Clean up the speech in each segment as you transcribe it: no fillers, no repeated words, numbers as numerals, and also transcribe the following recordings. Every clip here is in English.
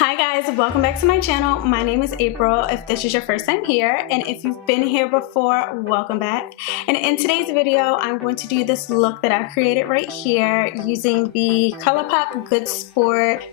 Hi guys, welcome back to my channel. My name is April if this is your first time here, and if you've been here before, welcome back. And in today's video, I'm going to do this look that I've created right here using the Colourpop Good Sport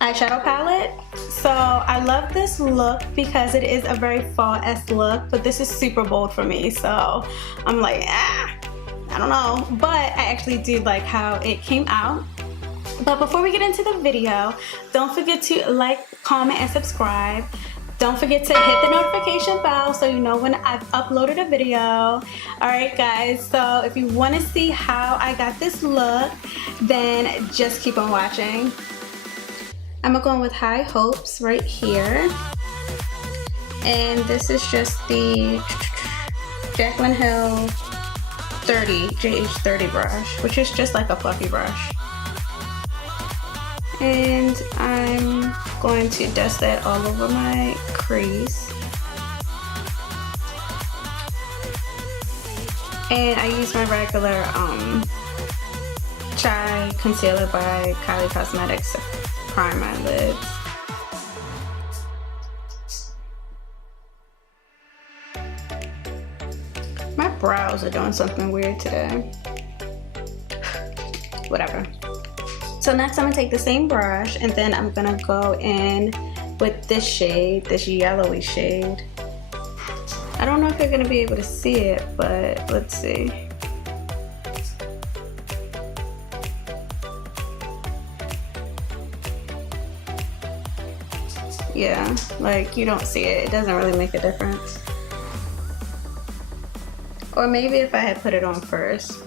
eyeshadow palette. So I love this look because it is a very fall-esque look, but this is super bold for me, so I'm like, I don't know, but I actually do like how it came out. But before we get into the video, don't forget to like, comment, and subscribe. Don't forget to hit the notification bell so you know when I've uploaded a video. Alright guys, so if you want to see how I got this look, then just keep on watching. I'm going with High Hopes right here. And this is just the Jaclyn Hill 30, JH30 brush, which is just like a fluffy brush. And I'm going to dust that all over my crease. And I use my regular Chai Concealer by Kylie Cosmetics to prime my lids. My brows are doing something weird today. Whatever. So next I'm going to take the same brush and then I'm going to go in with this shade, this yellowy shade. I don't know if you're going to be able to see it, but let's see. Yeah, like you don't see it. It doesn't really make a difference. Or maybe if I had put it on first.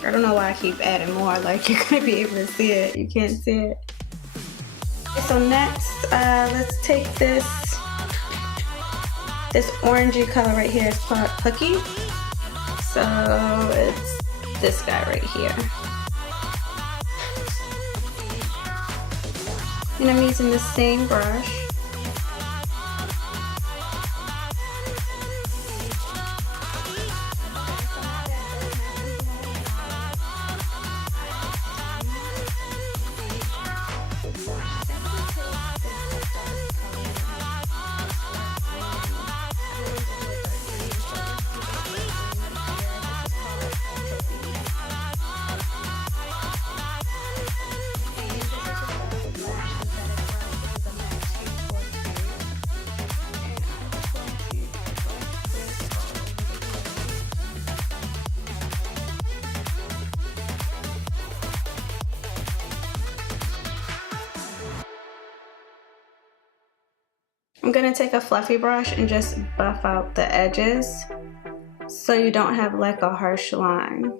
I don't know why I keep adding more, like you're gonna be able to see it. You can't see it. So next, let's take this orangey color right here. It's called Cookie. So it's this guy right here. And I'm using the same brush. I'm gonna take a fluffy brush and just buff out the edges so you don't have like a harsh line.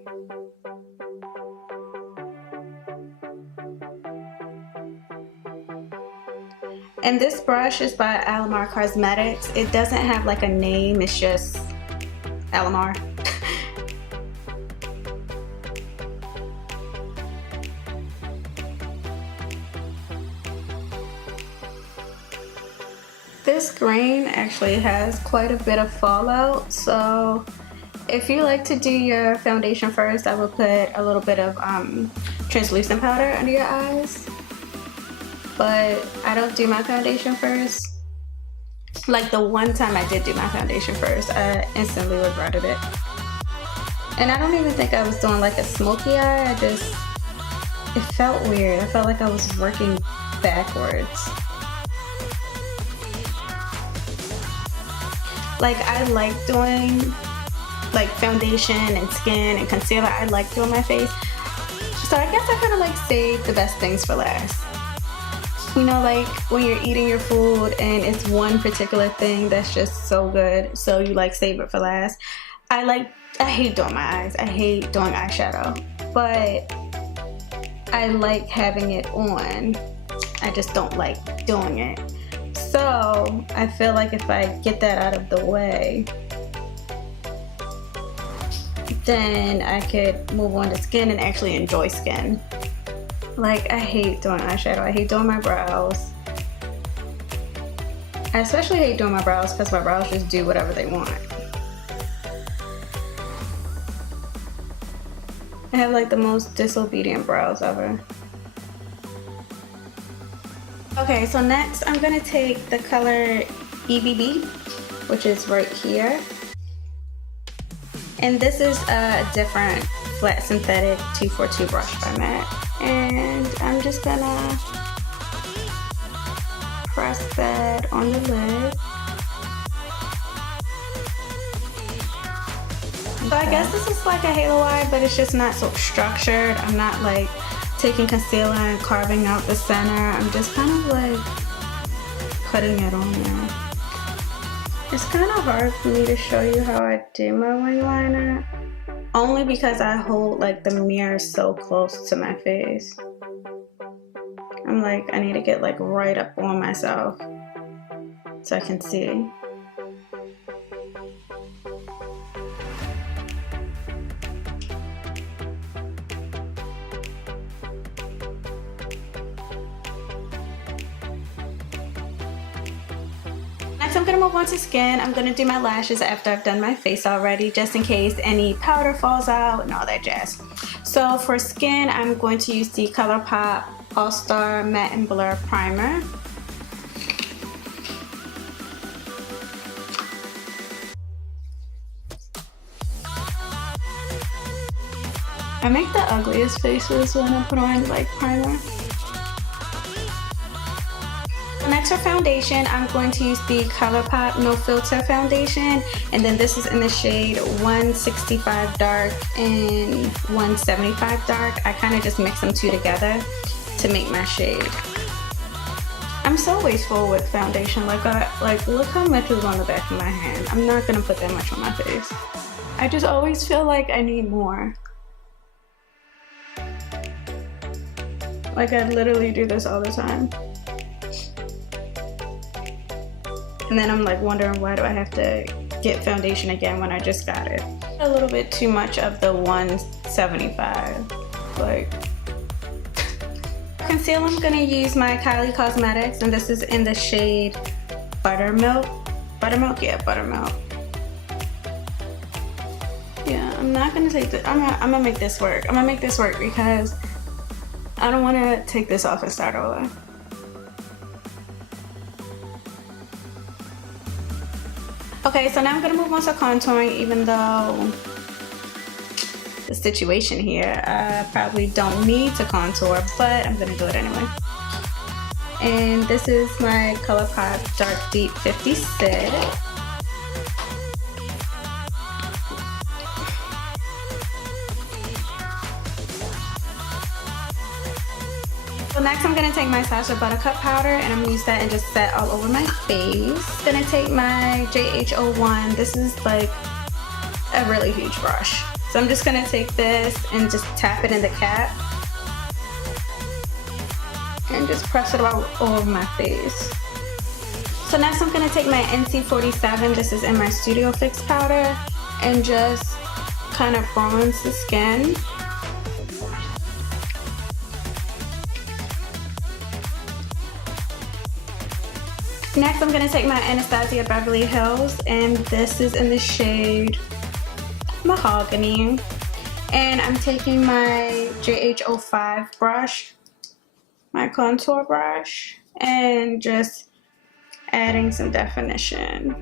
And this brush is by Alamar Cosmetics. It doesn't have like a name, it's just Alamar. This green actually has quite a bit of fallout, so if you like to do your foundation first, I would put a little bit of translucent powder under your eyes. But I don't do my foundation first. Like the one time I did do my foundation first, I instantly regretted it. And I don't even think I was doing like a smoky eye, it felt weird. I felt like I was working backwards. Like I like doing like foundation and skin and concealer. I like doing my face. So I guess I kind of like save the best things for last. You know, like when you're eating your food and it's one particular thing that's just so good, so you like save it for last. I hate doing my eyes. I hate doing eyeshadow, but I like having it on. I just don't like doing it. So I feel like if I get that out of the way, then I could move on to skin and actually enjoy skin. Like I hate doing eyeshadow, I hate doing my brows. I especially hate doing my brows because my brows just do whatever they want. I have like the most disobedient brows ever. Okay, so next I'm gonna take the color EBB, which is right here. And this is a different flat synthetic 242 brush by MAC. And I'm just gonna press that on the lid. So I guess this is like a halo eye, but it's just not so structured. I'm not like taking concealer and carving out the center. I'm just kind of like putting it on there. It's kind of hard for me to show you how I do my wing liner, only because I hold like the mirror so close to my face. I'm like, I need to get like right up on myself so I can see. Next, I'm gonna move on to skin. I'm gonna do my lashes after I've done my face already, just in case any powder falls out and all that jazz. So for skin, I'm going to use the Colourpop All-Star Matte and Blur Primer. I make the ugliest faces when I put on like primer. Next for foundation, I'm going to use the Colourpop No Filter foundation, and then this is in the shade 165 dark and 175 dark. I kind of just mix them two together to make my shade. I'm so wasteful with foundation. Like look how much is on the back of my hand. I'm not gonna put that much on my face. I just always feel like I need more. Like I literally do this all the time. And then I'm like wondering, why do I have to get foundation again when I just got it? A little bit too much of the 175. Like, concealer, I'm gonna use my Kylie Cosmetics, and this is in the shade Buttermilk. Buttermilk? Yeah, Buttermilk. Yeah, I'm not gonna take this. I'm gonna make this work. I'm gonna make this work because I don't wanna take this off and start over. Okay, so now I'm gonna move on to contouring, even though the situation here, I probably don't need to contour, but I'm gonna do it anyway. And this is my Colourpop Dark Deep 50 Sid. So next I'm gonna take my Sacha Buttercup powder, and I'm gonna use that and just set all over my face. Gonna take my JH01. This is like a really huge brush. So I'm just gonna take this and just tap it in the cap and just press it all over my face. So next I'm gonna take my NC47. This is in my Studio Fix powder, and just kind of bronze the skin. Next, I'm gonna take my Anastasia Beverly Hills, and this is in the shade Mahogany. And I'm taking my JH05 brush, my contour brush, and just adding some definition.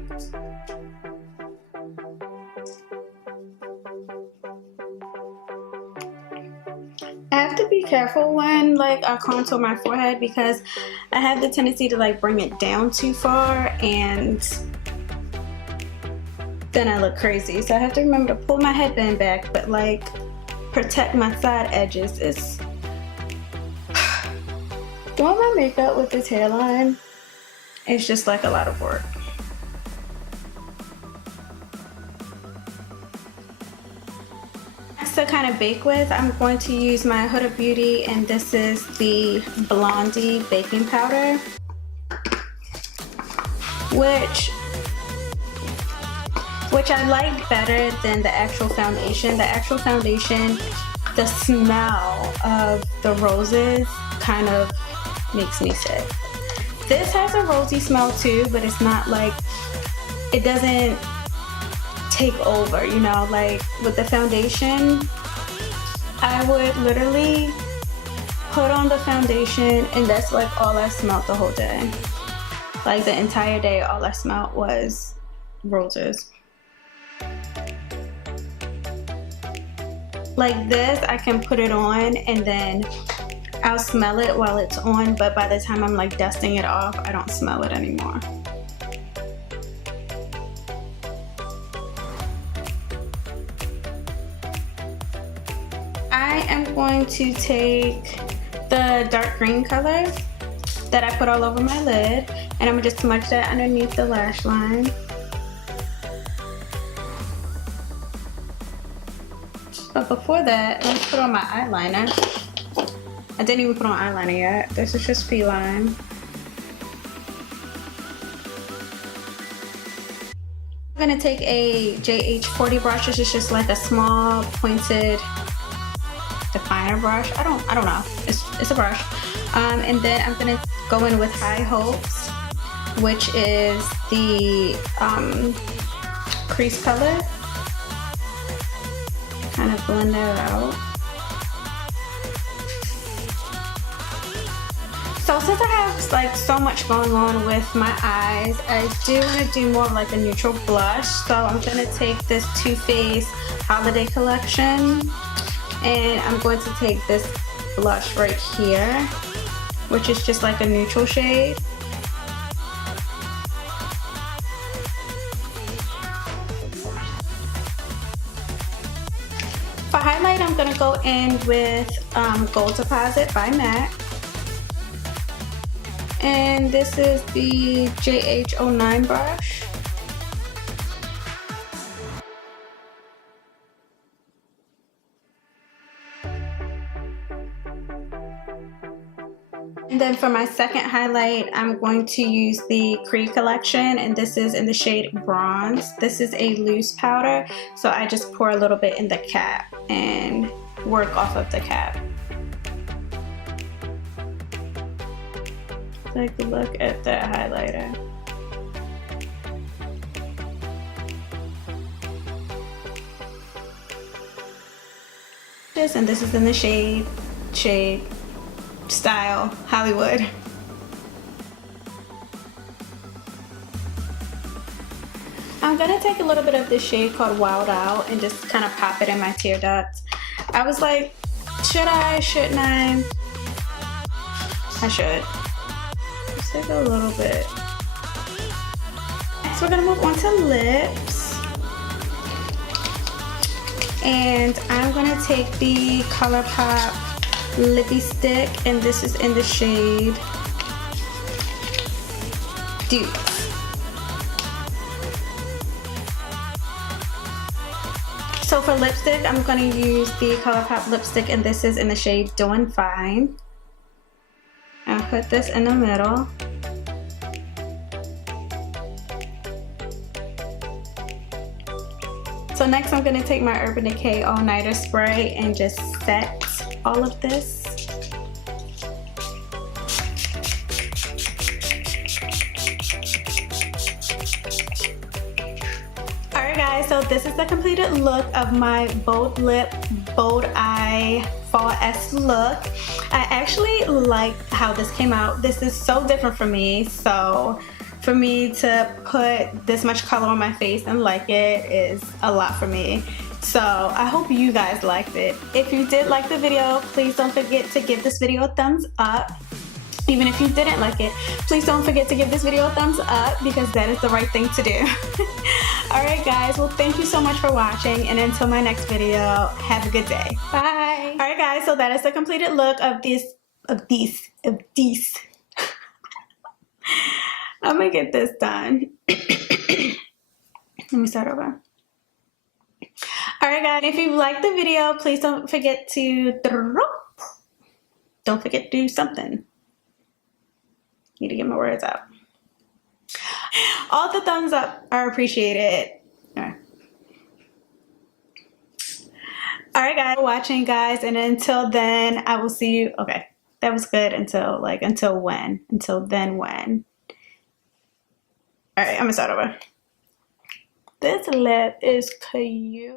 I have to be careful when like I contour my forehead, because I have the tendency to like bring it down too far and then I look crazy. So I have to remember to pull my headband back, but like protect my side edges. It's doing my makeup with this hairline, it's just like a lot of work. To kind of bake with, I'm going to use my Huda Beauty, and this is the Blondie baking powder, which I like better than the actual foundation. The actual foundation, the smell of the roses kind of makes me sick. This has a rosy smell too, but it's not like, it doesn't take over, you know, like with the foundation, I would literally put on the foundation and that's like all I smelled the whole day. Like the entire day, all I smelled was roses. Like this, I can put it on and then I'll smell it while it's on, but by the time I'm like dusting it off, I don't smell it anymore. I am going to take the dark green color that I put all over my lid and I'm gonna just smudge that underneath the lash line. But before that, let's put on my eyeliner. I didn't even put on eyeliner yet. This is just Feline. I'm gonna take a JH40 brush. This is just like a small pointed definer brush. I don't know. It's a brush. And then I'm gonna go in with High Hopes, which is the crease color. Kind of blend that out. So since I have like so much going on with my eyes, I do want to do more of like a neutral blush. So I'm going to take this Too Faced Holiday Collection and I'm going to take this blush right here, which is just like a neutral shade. For highlight, I'm going to go in with Gold Deposit by MAC. And this is the JH09 brush. And then for my second highlight, I'm going to use the Creed collection, and this is in the shade Bronze. This is a loose powder, so I just pour a little bit in the cap and work off of the cap. Take a look at that highlighter. And this is in the shade Style Hollywood. I'm gonna take a little bit of this shade called Wild Out and just kind of pop it in my tear ducts. I was like, should I, shouldn't I? I should. Just take a little bit. So we're gonna move on to lips. And I'm gonna take the Colourpop Lippy Stick, and this is in the shade Dupe. So for lipstick, I'm gonna use the Colourpop lipstick, and this is in the shade Doing Fine. I'll put this in the middle. So next I'm gonna take my Urban Decay All Nighter spray and just set all of this. Alright guys, so this is the completed look of my bold lip, bold eye fall-esque look. I actually like how this came out. This is so different for me, so for me to put this much color on my face and like it is a lot for me. So I hope you guys liked it. If you did like the video, please don't forget to give this video a thumbs up. Even if you didn't like it, please don't forget to give this video a thumbs up because that is the right thing to do. Alright guys, well thank you so much for watching, and until my next video, have a good day. Bye! Alright guys, so that is the completed look of these. I'm gonna get this done. Let me start over. Alright guys, if you liked the video, please don't forget to do something. Need to get my words out. All the thumbs up are appreciated. Alright guys, for watching guys, and until then, I will see you. Okay, that was good until when? Until then when? Alright, I'm gonna start over. This lip is cute.